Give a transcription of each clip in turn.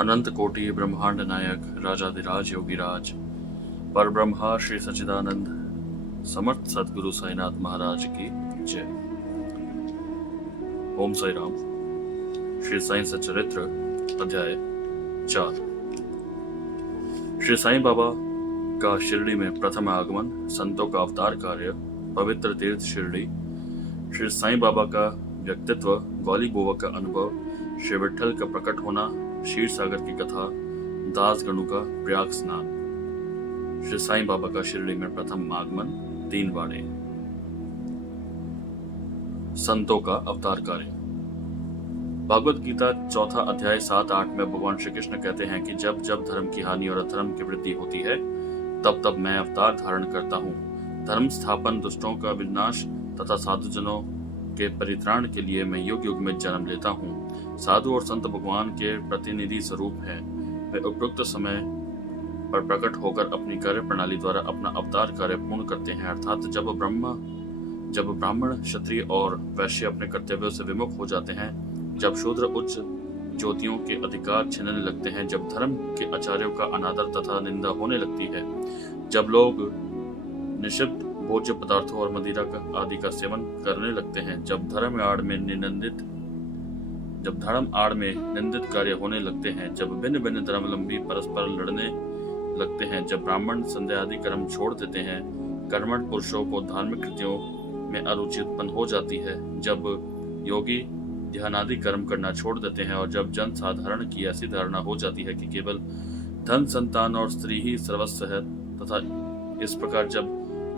अनंत कोटि ब्रह्मांड नायक राजाधिराज योगीराज पर ब्रह्मा श्री सच्चिदानंद समर्थ सदगुरु साईनाथ महाराज की जय। ओम साई राम। श्री साईं सच्चरित्र अध्याय 4। श्री साईं बाबा का शिरडी में प्रथम आगमन, संतों का अवतार कार्य, पवित्र तीर्थ शिरडी, श्री साईं बाबा का व्यक्तित्व, गौली बुआ का अनुभव, श्री विठ्ठल का प्रकट होना, क्षीर सागर की कथा, दास गणु का प्रयाग स्नान। श्री साईं बाबा का शिरडी में प्रथम आगमन, 3 वाड़े। संतों का अवतार कार्य। भागवत गीता 4 अध्याय 7-8 में भगवान श्री कृष्ण कहते हैं कि जब जब धर्म की हानि और अधर्म की वृद्धि होती है तब तब मैं अवतार धारण करता हूँ। धर्म स्थापन, दुष्टों का विनाश तथा साधुजनों के परित्राण के लिए मैं युग युग में जन्म लेता हूँ। साधु और संत भगवान के प्रतिनिधि स्वरूप हैं। वे उपयुक्त समय पर प्रकट होकर अपनी कार्य प्रणाली द्वारा अपना अवतार कार्य पूर्ण करते हैं। अर्थात जब ब्राह्मण, क्षत्रिय और वैश्य अपने कर्तव्यों से विमुख हो जाते हैं, जब शूद्र उच्च ज्योतियों के अधिकार छीनने लगते हैं, जब धर्म के आचार्यों का अनादर तथा निंदा होने लगती है, जब लोग निषिद्ध भोज्य पदार्थों और मदिरा आदि का सेवन करने लगते हैं, जब धर्म आड़ में निंदित कार्य होने लगते हैं, जब भिन्न भिन्न धर्मावलंबी परस्पर लड़ने लगते हैं, जब ब्राह्मण संध्या आदि कर्म छोड़ देते हैं, कर्मठ पुरुषों को धार्मिक कृत्यों में अरुचि उत्पन्न हो जाती है, जब योगी ध्यान आदि कर्म करना छोड़ देते हैं, और जब जन साधारण की ऐसी धारणा हो जाती है कि केवल धन, संतान और स्त्री ही सर्वस्व है, तथा इस प्रकार जब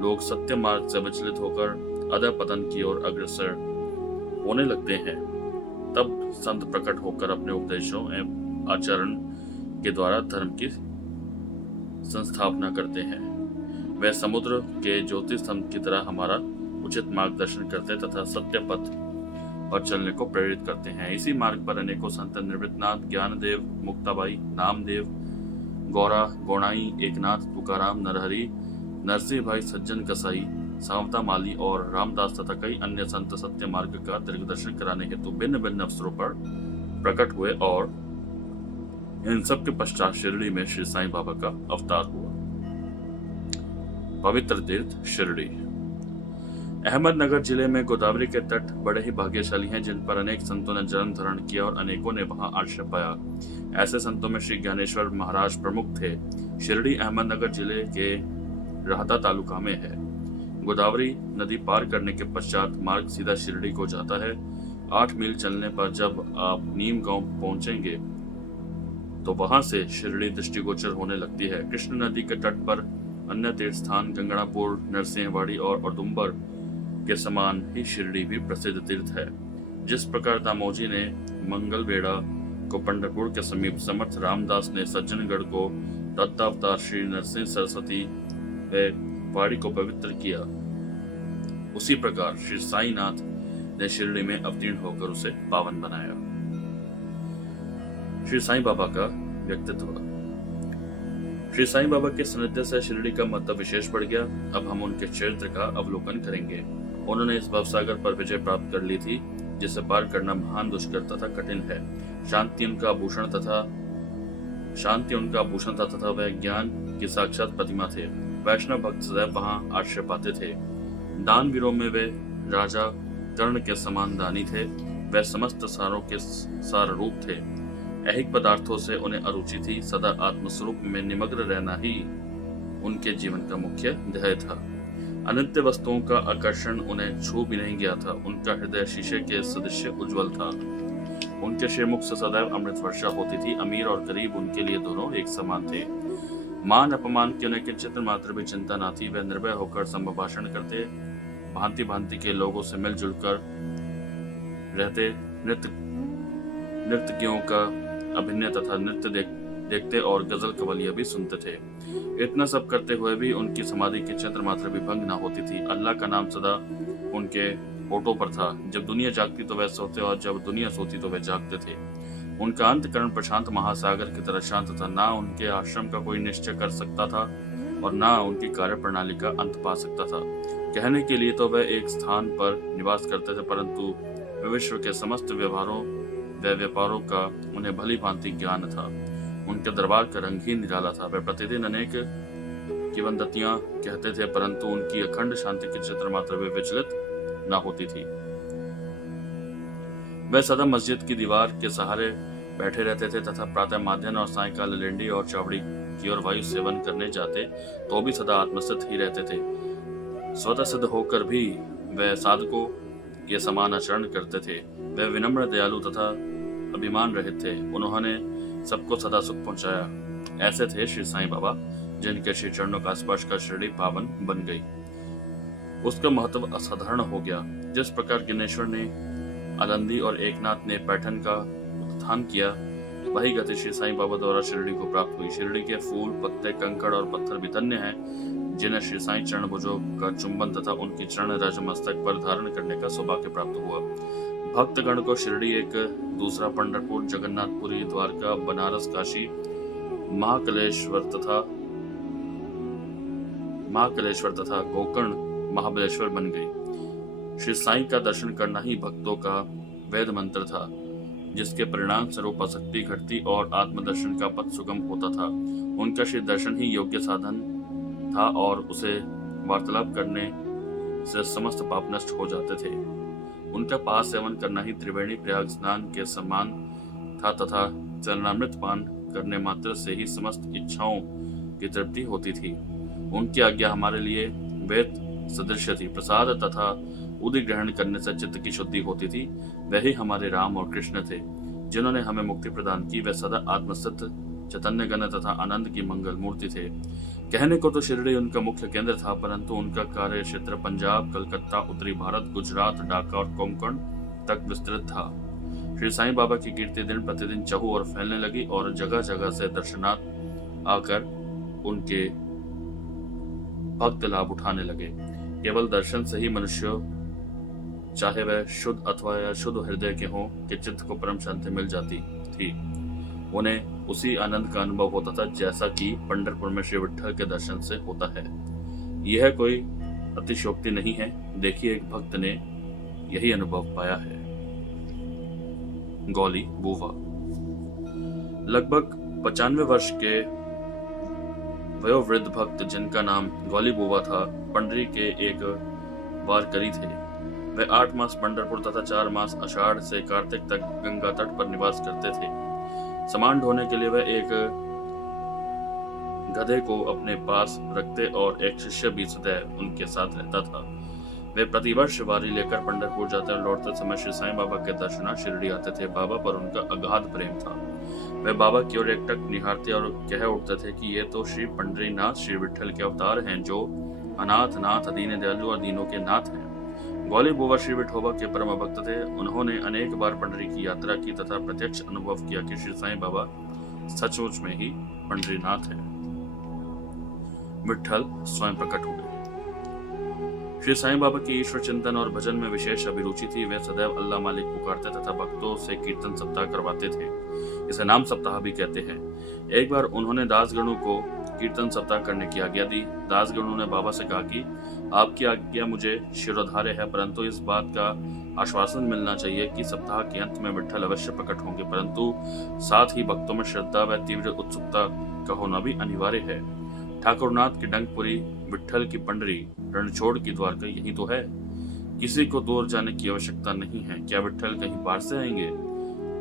लोग सत्य मार्ग से विचलित होकर अधःपतन की ओर अग्रसर होने लगते हैं, तब संत प्रकट होकर अपने उपदेशों एवं आचरण के द्वारा धर्म की संस्थापना करते हैं। वे समुद्र के ज्योतिष स्तंभ की तरह हमारा उचित मार्गदर्शन करते तथा सत्य पथ पर चलने को प्रेरित करते हैं। इसी मार्ग पर अनेकों संत निवृत्तनाथ, ज्ञानदेव, मुक्ताबाई, नामदेव, गौरा, गौणाई, एकनाथ, तुकाराम, नरहरि, नरसिंह भाई, सज्जन कसाई, सावता माली और रामदास तथा कई अन्य संत सत्य मार्ग का दीर्घदर्शन कराने हेतु भिन्न भिन्न अवसरों पर प्रकट हुए, और इन सब के पश्चात शिरडी में श्री साईं बाबा का अवतार हुआ। पवित्र तीर्थ शिरडी। अहमदनगर जिले में गोदावरी के तट बड़े ही भाग्यशाली हैं, जिन पर अनेक संतों ने जन्म धारण किया और अनेकों ने वहां आश्रय पाया। ऐसे संतों में श्री ज्ञानेश्वर महाराज प्रमुख थे। शिरडी अहमदनगर जिले के राहता तालुका में है। गोदावरी नदी पार करने के पश्चात मार्ग सीधा शिरडी को जाता है। 8 मील चलने पर जब आप नीम गांव पहुंचेंगे तो वहां से शिरडी दृष्टिगोचर होने लगती है। कृष्ण नदी के तट पर अन्य तीर्थ स्थान गंगनापुर, नरसिंहवाड़ी और औदुंबर के समान ही शिरडी भी प्रसिद्ध तीर्थ है। जिस प्रकार दामोजी ने मंगलवेढ़ा को पंढरपुर के समीप, समर्थ रामदास ने सज्जनगढ़ को, दत्तावतार श्री नरसिंह सरस्वती वाड़ी को पवित्र किया, उसी प्रकार श्री साईनाथ ने शिरडी में अवतीर्ण होकर उसे पावन बनाया। श्री साईं बाबा का व्यक्तित्व। श्री साईं बाबा के सानिध्य से शिरडी का महत्व विशेष बढ़ गया। अब हम उनके चरित्र का अवलोकन करेंगे। उन्होंने इस भवसागर पर विजय प्राप्त कर ली थी, जिसे पार करना महान दुष्कर तथा कठिन है। शांति उनका आभूषण था तथा वह ज्ञान की साक्षात प्रतिमा थे। वैष्णव भक्त सदैव वहां आश्रय पाते थे। दानवीरों में वे राजा कर्ण के समान दानी थे। वे समस्त सारों के सार रूप थे। ऐहिक पदार्थों से उन्हें अरुचि थी। सदा आत्मस्वरूप में निमग्न रहना ही उनके जीवन का मुख्य ध्येय था। अनित्य वस्तुओं का आकर्षण उन्हें छू भी नहीं गया था। उनका हृदय शीशे के सदृश उज्ज्वल था। उनके श्रीमुख से सदैव अमृत वर्षा होती थी। अमीर और गरीब उनके लिए दोनों एक समान थे। मान अपमान की उन्हें किंचित मात्र भी चिंता न थी। वे निर्भय होकर संभाषण करते, भांति भांति के लोगों से मिलजुल कर रहते, नृत्यज्ञों का अभिनय तथा नृत्य देखते और गजल कवलियां भी सुनते थे। इतना सब करते हुए भी उनकी समाधि की चिंता मात्र भी भंग न होती थी। अल्लाह का नाम सदा उनके होठों पर था। जब दुनिया जागती तो वह सोते, और जब दुनिया सोती तो वह जागते थे। उनका अंतःकरण प्रशांत महासागर की तरह शांत था। ना उनके आश्रम का कोई निश्चय कर सकता था और ना उनकी कार्य प्रणाली का अंत पा सकता था। कहने के लिए तो वह एक स्थान पर निवास करते थे, परंतु विश्व के समस्त व्यापारों का उन्हें भली भांति ज्ञान था। उनके दरबार का रंग ही निराला था। वे प्रतिदिन अनेक किंवदंतियां कहते थे, परंतु उनकी अखंड शांति की चित्र मात्र वे विचलित न होती थी। वे सदा मस्जिद की दीवार के सहारे बैठे रहते थे तथा प्रातः माध्याह्न और सायंकाल लेंडी और चावड़ी की ओर वायु सेवन करने जाते तो भी सदा आत्मस्थित ही रहते थे। स्वतः सिद्ध होकर भी वे साधकों के समान आचरण करते थे। वे विनम्र, दयालु तथा अभिमान रहित थे। उन्होंने सबको सदा सुख पहुंचाया। ऐसे थे श्री साईं बाबा, जिनके श्री चरणों का स्पर्श कर शिरडी पावन बन गई। उसका महत्व असाधारण हो गया। जिस प्रकार ज्ञानेश्वर ने आनंदी और एकनाथ ने पैठन का उत्थान किया, वही गति श्री साईं बाबा द्वारा शिरडी को प्राप्त हुई। शिरडी के फूल, पत्ते, कंकड़ और पत्थर भी धन्य हैं, जिन्हें श्री साईं चरण भुजों का चुंबन तथा उनकी चरण रज मस्तक पर धारण करने का सौभाग्य प्राप्त हुआ। भक्तगण को शिरडी एक दूसरा पंढरपुर, जगन्नाथपुरी, द्वारका, बनारस, काशी, महाकालेश्वर तथा गोकर्ण महाबलेश्वर बन गई। श्री साईं का दर्शन करना ही भक्तों का वेद मंत्र था, जिसके परिणाम स्वरूप आसक्ति घटती और आत्मदर्शन का पथ सुगम होता था। उनका श्री दर्शन ही योग्य साधन था और उसे वार्तालाप करने से समस्त पाप नष्ट हो जाते थे। उनका पास सेवन करना ही त्रिवेणी प्रयाग स्नान के समान था तथा चरणामृत पान करने मात्र से ही समस्त इच्छाओं की तृप्ति होती थी। उनकी आज्ञा हमारे लिए वेद सदृश थी। प्रसाद तथा उदय ग्रहण करने से चित्त की शुद्धि होती थी। वही हमारे राम और कृष्ण थे, जिन्होंने हमें मुक्ति प्रदान की। वे सदा आत्मस्थित चैतन्य गण तथा आनंद की मंगल मूर्ति थे। कहने को तो शिरडी उनका मुख्य केंद्र था, परंतु उनका कार्य क्षेत्र पंजाब, कलकत्ता, उत्तरी भारत, गुजरात, ढाका और कोंकण तक विस्तृत था। श्री साईं बाबा की कीर्ति दिन प्रतिदिन चहु और फैलने लगी और जगह जगह से दर्शनार्थ आकर उनके भक्त लाभ उठाने लगे। केवल दर्शन से ही मनुष्य, चाहे वह शुद्ध अथवा अशुद्ध हृदय के हों, के चित्त को परम शांति मिल जाती थी। उन्हें उसी आनंद का अनुभव होता था जैसा कि पंढरपुर में श्री विट्ठल के दर्शन से होता है। यह कोई अतिशयोक्ति नहीं है। देखिए, एक भक्त ने यही अनुभव पाया है। गौली बुवा लगभग 95 वर्ष के वयोवृद्ध भक्त, जिनका नाम गौली बुवा था, पंडरी के एक वारकरी थे। वे 8 मास पंढरपुर तथा 4 मास आषाढ़ से कार्तिक तक गंगा तट पर निवास करते थे। सामान ढोने के लिए वे एक गधे को अपने पास रखते और एक शिष्य भी सदैव उनके साथ रहता था। वे प्रतिवर्ष वारी लेकर पंढरपुर जाते और लौटते समय श्री साईं बाबा के दर्शनार्थ शिरडी आते थे। बाबा पर उनका अगाध प्रेम था। वे बाबा की ओर एकटक निहारते और कह उठते थे कि ये तो श्री पंडरीनाथ श्री विट्ठल के अवतार हैं, जो अनाथ नाथ, दीन दयालु और दीनों के नाथ हैं। गौली बुवा श्री विठोबा के परम भक्त थे। उन्होंने अनेक बार पंडरी की यात्रा की तथा प्रत्यक्ष अनुभव किया कि श्री साईं बाबा सचमुच में ही पंडरीनाथ हैं। विट्ठल स्वयं प्रकट हुए। श्री साईं बाबा की ईश्वर चिंतन और भजन में विशेष अभिरुचि थी। वे सदैव अल्लाह मालिक पुकारते तथा भक्तों से कीर्तन सप्ताह करवाते थे। इसे नाम सप्ताह भी कहते हैं। एक बार उन्होंने दासगणों को कीर्तन सप्ताह करने की आज्ञा दी। दासगणों ने बाबा से कहा कि आपकी आज्ञा मुझे शिरोधार्य है, परंतु इस बात का आश्वासन मिलना चाहिए कि सप्ताह के अंत में विट्ठल अवश्य प्रकट होंगे, परंतु साथ ही भक्तों में श्रद्धा व तीव्र उत्सुकता का होना भी अनिवार्य है। ठाकुरनाथ की डंकपुरी, विट्ठल की पंडरी, रणछोड़ की द्वारका यही तो है। किसी को दूर जाने की आवश्यकता नहीं है। क्या विट्ठल कहीं बाहर से आएंगे?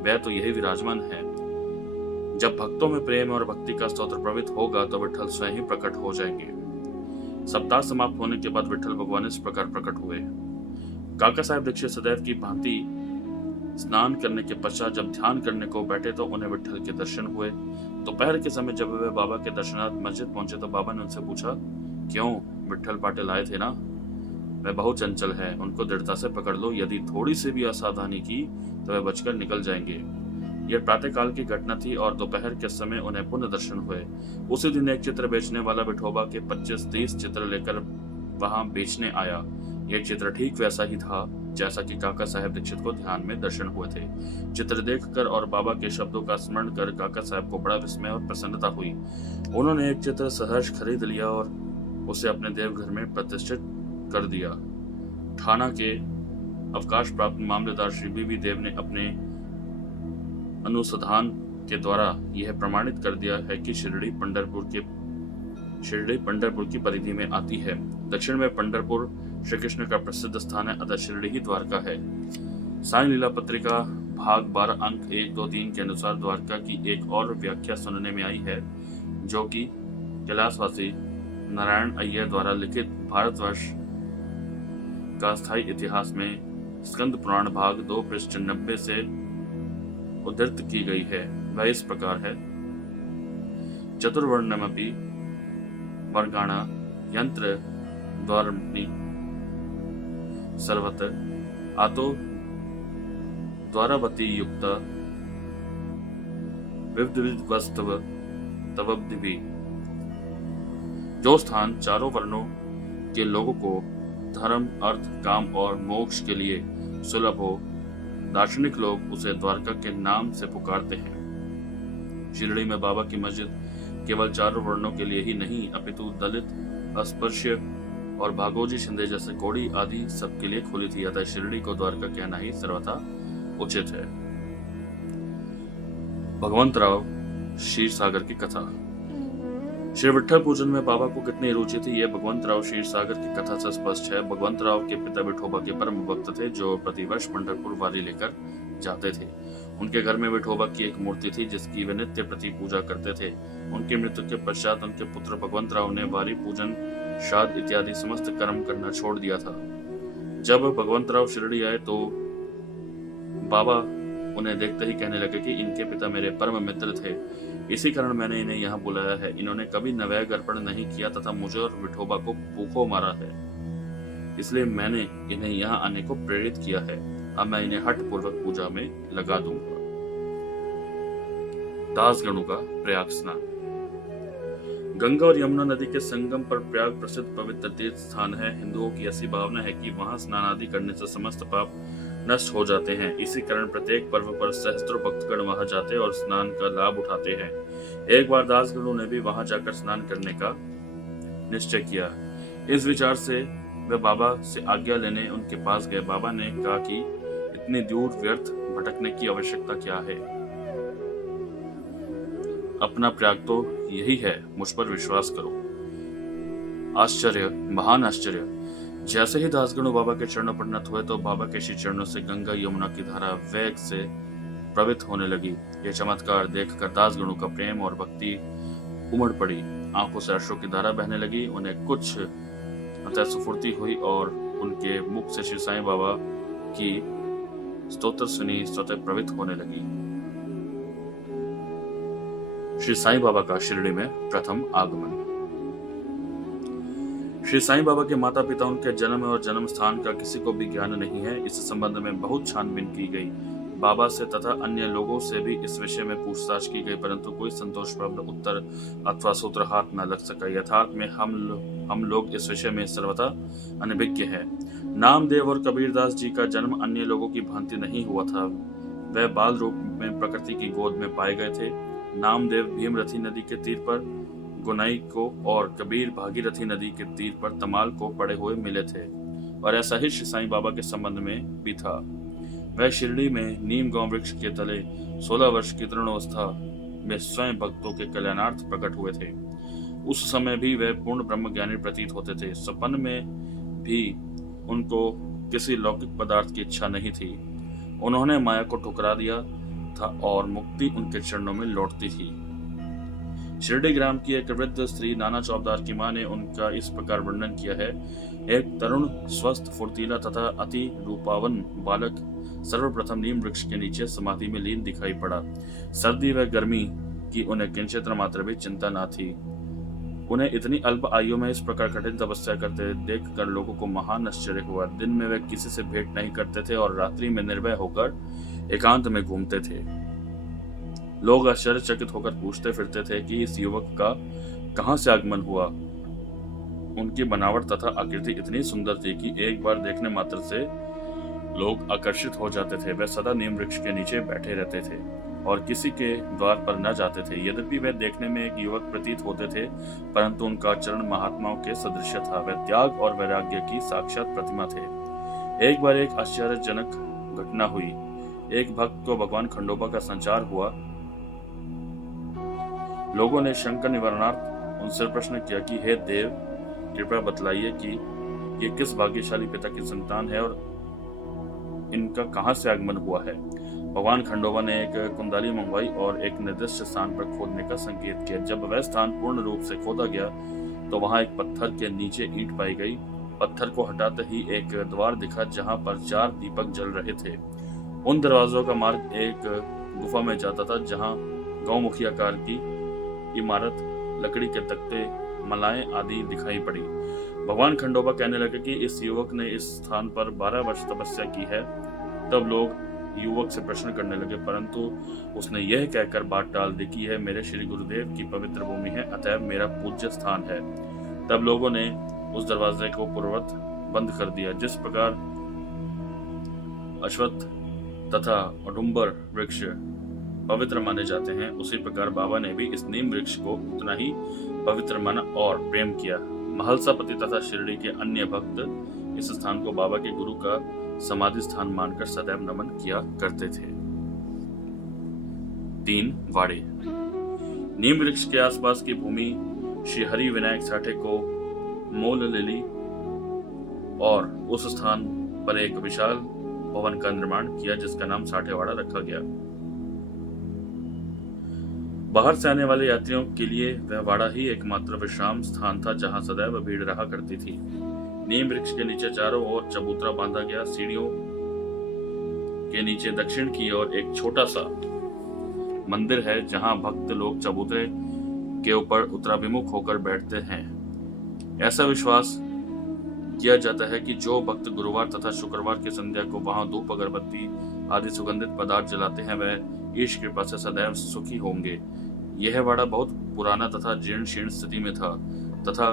वह तो यही विराजमान है। जब भक्तों में प्रेम और भक्ति का स्तोत्र प्रवृत्त होगा तो विट्ठल स्वयं ही प्रकट हो जाएंगे। सप्ताह समाप्त होने के बाद विट्ठल भगवान इस प्रकार प्रकट हुए। काका साहेब दीक्षित सदैव की भांति स्नान करने के पश्चात जब ध्यान करने को बैठे तो उन्हें विट्ठल के दर्शन हुए। दोपहर के समय जब वे बाबा के दर्शनार्थ मस्जिद पहुंचे तो बाबा ने उनसे पूछा, क्यों, विट्ठल पाटिल आए थे ना? वे बहुत चंचल है, उनको दृढ़ता से पकड़ लो। यदि थोड़ी सी भी असावधानी की तो वे बचकर निकल जाएंगे। यह प्रातः काल की घटना थी और दोपहर के समय उन्हें पुनः दर्शन हुए। उसी दिन एक चित्र बेचने वाला विठोबा के 25-30 चित्र लेकर वहां बेचने आया। यह चित्र ठीक वैसा ही था जैसा कि काका साहेब दीक्षित को ध्यान में दर्शन हुए थे। चित्र देखकर और बाबा के शब्दों का स्मरण कर काका साहेब को बड़ा विस्मय और प्रसन्नता हुई। उन्होंने एक चित्र सहर्ष खरीद लिया और उसे अपने देवघर में प्रतिष्ठित कर दिया। थाना के अवकाश प्राप्त मामलेदार श्री बीवी देव ने अपने अनुसंधान के द्वारा यह प्रमाणित कर दिया है कि शिरडी पंढरपुर की परिधि में आती है। दक्षिण में पंढरपुर श्री कृष्ण का प्रसिद्ध स्थान है, अतः शिरडी ही द्वारका है। साई लीला पत्रिका भाग 12 अंक 1, 2, 3 के अनुसार द्वारका की एक और व्याख्या सुनने में आई है, जो कि कैलाशवासी नारायण अय्यर द्वारा लिखित भारतवर्ष का स्थायी इतिहास में स्कंद पुराण भाग 2 पृष्ठ 90 से उद्धृत की गई है। वह इस प्रकार है: चतुर्वर्णमपि वर्गाणा यंत्र द्वारमणि सर्वत आतो द्वारावती युक्त विविधवस्तव तवब्धिभि। जो स्थान चारों वर्णों के लोगों को धर्म, अर्थ, काम और मोक्ष के लिए सुलभ हो, दार्शनिक लोग उसे द्वारका के नाम से पुकारते हैं। शिरडी में बाबा की मस्जिद केवल चारों वर्णों के लिए ही नहीं, अपितु दलित, अस्पृश्य और भागोजी शिंदे जैसे कोड़ी आदि सबके लिए खुली थी। अतः शिरडी को द्वारका कहना ही सर्वथा उचित है। भगवंतराव क्षीरसागर की कथा। श्री विठ्ठल पूजन में बाबा को कितनी रुचि थी, यह भगवंतराव क्षीरसागर की कथा से स्पष्ट है। भगवंतराव के पिता विठोबा के परम भक्त थे, जो प्रतिवर्ष पंढरपुर वारी लेकर जाते थे। उनके घर में विठोबा की एक मूर्ति थी, जिसकी वे नित्य प्रति पूजा करते थे। उनकी मृत्यु के पश्चात उनके पुत्र भगवंतराव ने वारी, पूजन, श्राद्ध इत्यादि समस्त कर्म करना छोड़ दिया था। जब भगवंतराव शिरडी आए तो बाबा उन्हें देखते ही कहने लगे कि इनके पिता मेरे परम मित्र थे, इसी कारण मैंने इन्हें यहाँ बुलाया है। इन्होंने कभी नैवेद्य अर्पण नहीं किया तथा मुझे और विठोबा को भूखों मारा है, इसलिए मैंने इन्हें यहाँ आने को प्रेरित किया है। अब मैं इन्हें हठ पूर्वक पूजा में लगा दूंगा। दासगणों का प्रयाग स्नान। गंगा और यमुना नदी के संगम पर प्रयाग प्रसिद्ध पवित्र तीर्थ स्थान है। हिंदुओं की ऐसी भावना है कि वहां स्नान आदि करने से समस्त पाप नष्ट हो जाते हैं। इसी कारण प्रत्येक पर्व पर सहस्त्रों भक्तगण वहां जाते और स्नान का लाभ उठाते हैं। एक बार दासगणों ने भी वहां जाकर स्नान करने का निश्चय किया। इस विचार से वे बाबा से आज्ञा लेने उनके पास गए। बाबा ने कहा कि इतनी दूर व्यर्थ भटकने की आवश्यकता क्या है, अपना प्रयाग तो यही है, मुझ पर विश्वास करो। आश्चर्य, महान आश्चर्य। जैसे ही दासगणों बाबा के चरणों पर नत हुए तो बाबा के श्री चरणों से गंगा यमुना की धारा वेग से प्रवाहित होने लगी। यह चमत्कार देखकर दासगणों का प्रेम और भक्ति उमड़ पड़ी। आंखों से अश्रु की धारा बहने लगी। उन्हें कुछ अतः स्फूर्ति हुई और उनके मुख से श्री साईं बाबा की स्तोत्र सुनी स्वतः प्रवाहित होने लगी। श्री साईं बाबा का शिरडी में प्रथम आगमन। श्री साईं बाबा के माता पिता, उनके जन्म और जन्म स्थान का किसी को भी ज्ञान नहीं है। इस संबंध में बहुत छानबीन की गई। बाबा से तथा अन्य लोगों से भी इस विषय में पूछताछ की गई, परंतु कोई संतोषप्रद उत्तर अथवा सूत्र हाथ न लग सका। यथार्थ में हम लोग इस विषय में सर्वथा अनभिज्ञ हैं। नामदेव और कबीरदास जी का जन्म अन्य लोगों की भांति नहीं हुआ था। वह बाल रूप में प्रकृति की गोद में पाए गए थे। नामदेव भीमरथी नदी के तीर पर गुनाई को और कबीर भागीरथी नदी के तीर पर तमाल को पड़े हुए मिले थे। और ऐसा ही श्री साईं बाबा के संबंध में भी था। वह शिरडी में नीम गांव वृक्ष के तले 16 वर्ष की तरुणावस्था में स्वयं भक्तों के कल्याणार्थ प्रकट हुए थे। उस समय भी वह पूर्ण ब्रह्मज्ञानी प्रतीत होते थे। सपन में भी उनको किसी लौकिक पदार्थ की इच्छा नहीं थी। उन्होंने माया को ठुकरा दिया था और मुक्ति उनके चरणों में लौटती थी। शिरडी ग्राम की एक वृद्ध स्त्री नाना चौबदार की मां ने उनका इस प्रकार वर्णन किया है। एक तरुण, स्वस्थ, फुर्तीला तथा अति रूपावन बालक सर्वप्रथम नीम वृक्ष के नीचे समाधि में लीन दिखाई पड़ा। सर्दी व गर्मी की उन्हें किंचित मात्र भी चिंता न थी। उन्हें इतनी अल्प आयु में इस प्रकार कठिन तपस्या करते देखकर लोगों को महान आश्चर्य हुआ। दिन में वे किसी से भेंट नहीं करते थे और रात्रि में निर्भय होकर एकांत में घूमते थे। लोग आश्चर्यचकित होकर पूछते फिरते थे कि इस युवक का कहां से आगमन हुआ। उनकी बनावट तथा आकृति इतनी सुंदर थी कि एक बार देखने मात्र से लोग आकर्षित हो जाते थे। वे सदा नीम वृक्ष के नीचे बैठे रहते थे और किसी के द्वार पर न जाते थे। यद्यपि वे देखने में एक युवक प्रतीत होते थे, परंतु उनका आचरण महात्माओं के सदृश था। वे त्याग और वैराग्य की साक्षात प्रतिमा थे। एक बार एक आश्चर्यजनक घटना हुई। एक भक्त को भगवान खंडोबा का संचार हुआ। लोगों ने शंका निवारणार्थ उनसे प्रश्न किया कि हे देव, कृपया बतलाइए कि ये किस भाग्यशाली पिता की संतान है और इनका कहाँ से आगमन हुआ है। भगवान खंडोबा ने एक कुंडाली मंगवाई और एक निर्दिष्ट स्थान पर खोदने का संकेत किया। जब वह स्थान पूर्ण रूप से खोदा गया तो वहां एक पत्थर के नीचे ईंट पाई गई। पत्थर को हटाते ही एक द्वार दिखा जहां पर 4 दीपक जल रहे थे। उन दरवाजों का मार्ग एक गुफा में जाता था जहां गौमुखी आकार की इमारत, लकड़ी के तख्ते, मलाएं आदि दिखाई पड़ी। भगवान खंडोबा कहने लगे कि इस युवक ने इस स्थान पर 12 वर्ष तपस्या की है। तब लोग युवक से प्रश्न करने लगे, परंतु उसने यह कहकर बात टाल दी कि यह मेरे श्री गुरुदेव की पवित्र भूमि है, अतएव मेरा पूज्य स्थान है। तब लोगों ने उस दरवाजे को पूर्ववत बंद कर दिया। जिस प्रकार अश्वत्थ तथा औडुंबर वृक्ष पवित्र माने जाते हैं, उसी प्रकार बाबा ने भी इस नीम वृक्ष को उतना ही पवित्र माना और प्रेम किया। महलसापति तथा शिरडी के अन्य भक्त इस स्थान को बाबा के गुरु का समाधि स्थान मानकर सदैव नमन किया करते थे। 3 वाड़े। नीम वृक्ष के आसपास की भूमि श्री हरि विनायक साठे को मोल ले ली और उस स्थान पर एक विशाल भवन का निर्माण किया जिसका नाम साठेवाड़ा रखा गया। बाहर से आने वाले यात्रियों के लिए वह वाड़ा ही एकमात्र विश्राम स्थान था जहां सदैव भीड़ रहा करती थी। नीम वृक्ष के नीचे चारों ओर चबूतरा बांधा गया। सीढ़ियों के नीचे दक्षिण की ओर एक छोटा सा मंदिर है जहां भक्त लोग चबूतरे के ऊपर उत्तराभिमुख होकर बैठते हैं। ऐसा विश्वास किया जाता है कि जो भक्त गुरुवार तथा शुक्रवार की संध्या को वहां धूप, अगरबत्ती आदि सुगंधित पदार्थ जलाते हैं वह ईश कृपा से सदैव सुखी होंगे। यह वाड़ा बहुत पुराना तथा जीर्ण शीर्ण स्थिति में था तथा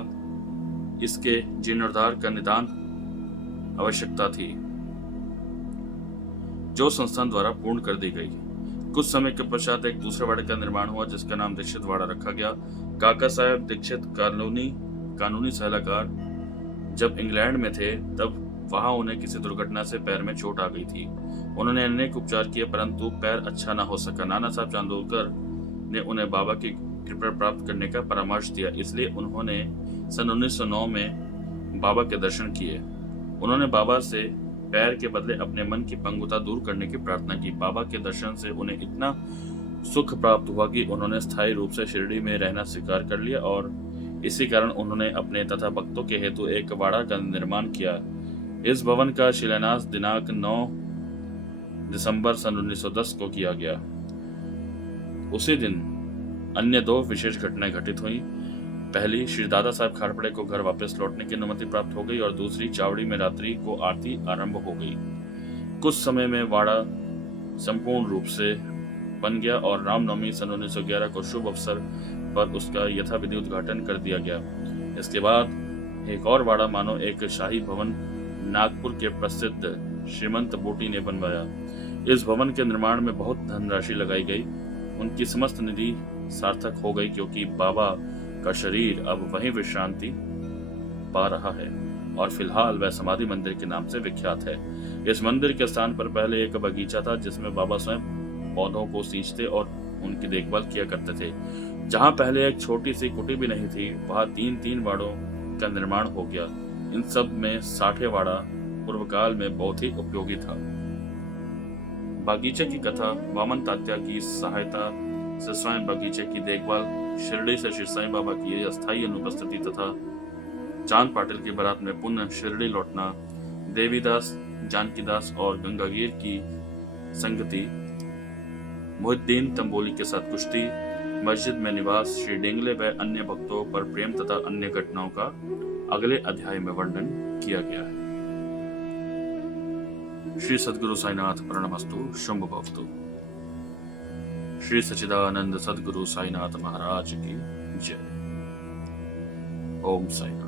इसके जीर्णोद्धार का निदान आवश्यकता थी, जो संस्थान द्वारा पूर्ण कर दी गई। कुछ समय के पश्चात एक दूसरे वाड़े का निर्माण हुआ जिसका नाम दीक्षित वाड़ा रखा गया। काका साहब दीक्षित कानूनी सलाहकार जब इंग्लैंड में थे तब वहां उन्हें किसी दुर्घटना से पैर में चोट आ गई थी। उन्होंने अनेक उपचार किए परंतु पैर अच्छा न हो सका। नाना साहब चांदोलकर ने उन्हें बाबा की कृपा प्राप्त करने का परामर्श दिया, इसलिए उन्होंने सन 1909 में बाबा के दर्शन किए। उन्होंने बाबा से पैर के बदले अपने मन की पंगुता दूर करने की प्रार्थना की। बाबा के दर्शन से उन्हें इतना सुख प्राप्त हुआ कि उन्होंने स्थायी रूप से शिरडी में रहना स्वीकार कर लिया और इसी कारण उन्होंने अपने तथा भक्तों के हेतु एक वाड़ा का निर्माण किया। इस भवन का शिलान्यास दिनांक 9 दिसंबर सन 1910 को किया गया। उसी दिन अन्य 2 विशेष घटनाएं घटित हुई। पहली, श्री दादा साहब खाड़पड़े को घर वापस लौटने की अनुमति प्राप्त हो गई और दूसरी, चावड़ी में रात्रि को आरती आरंभ हो गई। कुछ समय में वाड़ा संपूर्ण रूप से बन गया और रामनवमी सन 1911 को शुभ अवसर पर उसका यथाविधि उद्घाटन कर दिया गया। इसके बाद एक और वाड़ा मानो एक शाही भवन नागपुर के प्रसिद्ध श्रीमंत बोटी ने बनवाया। इस भवन के निर्माण में बहुत धनराशि लगाई गई। उनकी समस्त निधि सार्थक हो गई क्योंकि बाबा का शरीर अब वहीं विश्रांति पा रहा है और फिलहाल वह समाधि मंदिर के नाम से विख्यात है। इस मंदिर के स्थान पर पहले एक बगीचा था जिसमें बाबा स्वयं पौधों को सींचते और उनकी देखभाल किया करते थे। जहां पहले एक छोटी सी कुटी भी नहीं थी वहां 3 वाड़ों का निर्माण हो गया। इन सब में साठेवाड़ा पूर्व काल में बहुत ही उपयोगी था। बगीचे की कथा वामन तात्या की सहायता से स्वयं बगीचे की देखभाल, शिरडी से श्री साईं बाबा की अस्थायी अनुपस्थिति तथा चांद पाटिल की बारात में पुनः शिरडी लौटना, देवीदास, जानकीदास और गंगागीर की संगति, मोहिद्दीन तंबोली के साथ कुश्ती, मस्जिद में निवास, श्री डेंगले व अन्य भक्तों पर प्रेम तथा अन्य घटनाओं का अगले अध्याय में वर्णन किया गया है। श्री सद्गुरु साईनाथ प्रणमस्तु शुंभ भवतु। श्री सच्चिदानंद सद्गुरु साईनाथ महाराज की जय। ओम साईनाथ।